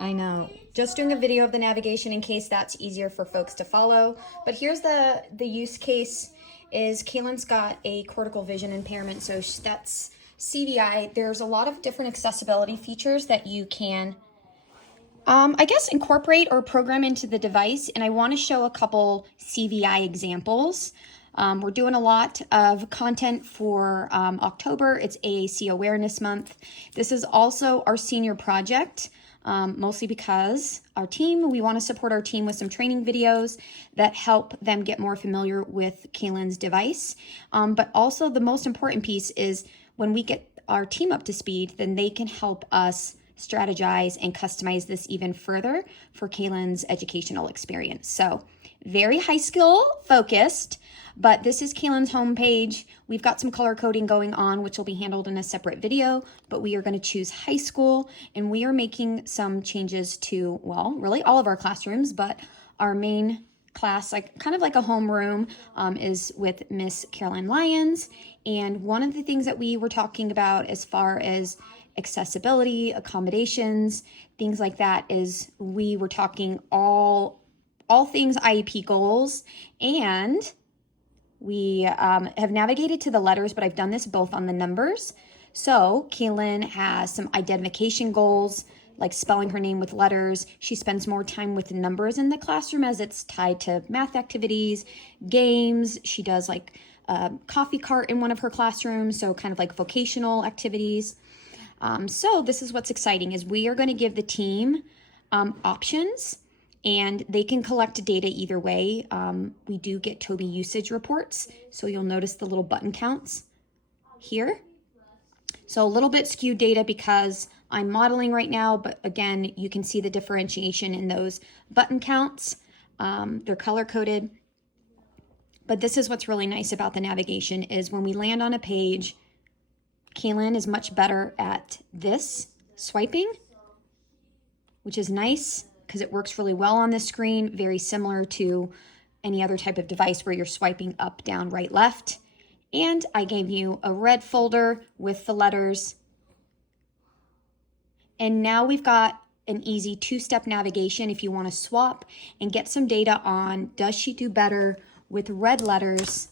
I know. Just doing a video of the navigation in case that's easier for folks to follow. But here's the use case is Kaylin's got a cortical vision impairment, so that's CVI. There's a lot of different accessibility features that you can, I guess, incorporate or program into the device. And I want to show a couple CVI examples. We're doing a lot of content for October. It's AAC Awareness Month. This is also our senior project. Mostly because we want to support our team with some training videos that help them get more familiar with Kaylin's device. But also the most important piece is when we get our team up to speed, then they can help us strategize and customize this even further for Kaylin's educational experience. So very high skill focused, but this is Kaylin's homepage. We've got some color coding going on, which will be handled in a separate video, but we are going to choose high school, and we are making some changes to, well, really all of our classrooms, but our main class, kind of like a homeroom, is with Miss Caroline Lyons. And one of the things that we were talking about as far as accessibility, accommodations, things like that, is we were talking all things IEP goals, and we have navigated to the letters, but I've done this both on the numbers. So Kaylin has some identification goals, like spelling her name with letters. She spends more time with numbers in the classroom as it's tied to math activities, games. She does like a coffee cart in one of her classrooms, so kind of like vocational activities. So this is what's exciting, is we are going to give the team options, and they can collect data either way. We do get Toby usage reports, so you'll notice the little button counts here. So a little bit skewed data because I'm modeling right now, but again, you can see the differentiation in those button counts. They're color coded. But this is what's really nice about the navigation, is when we land on a page, Kaylin is much better at this swiping, which is nice because it works really well on the screen, very similar to any other type of device where you're swiping up, down, right, left. And I gave you a red folder with the letters. And now we've got an easy two-step navigation if you want to swap and get some data on, does she do better with red letters?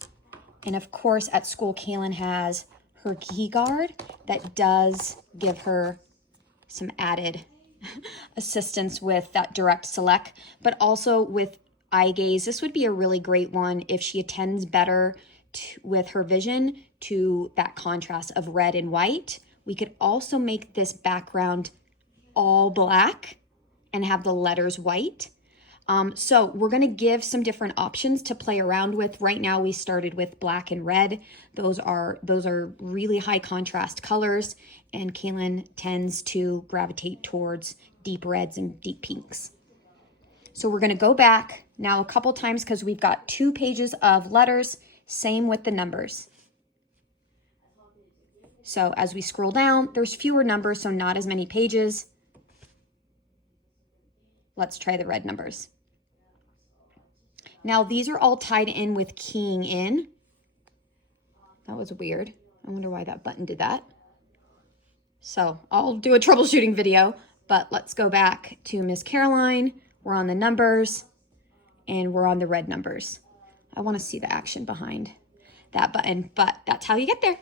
And of course, at school, Kaylin has her key guard that does give her some added assistance with that direct select, but also with eye gaze. This would be a really great one if she attends better with her vision to that contrast of red and white. We could also make this background all black and have the letters white. So we're going to give some different options to play around with. Right now we started with black and red. Those are really high contrast colors, and Kaylin tends to gravitate towards deep reds and deep pinks. So we're going to go back now a couple times because we've got 2 pages of letters, same with the numbers. So as we scroll down, there's fewer numbers, so not as many pages. Let's try the red numbers. Now these are all tied in with keying in. That was weird. I wonder why that button did that. So I'll do a troubleshooting video, but let's go back to Miss Caroline. We're on the numbers and we're on the red numbers. I want to see the action behind that button, but that's how you get there.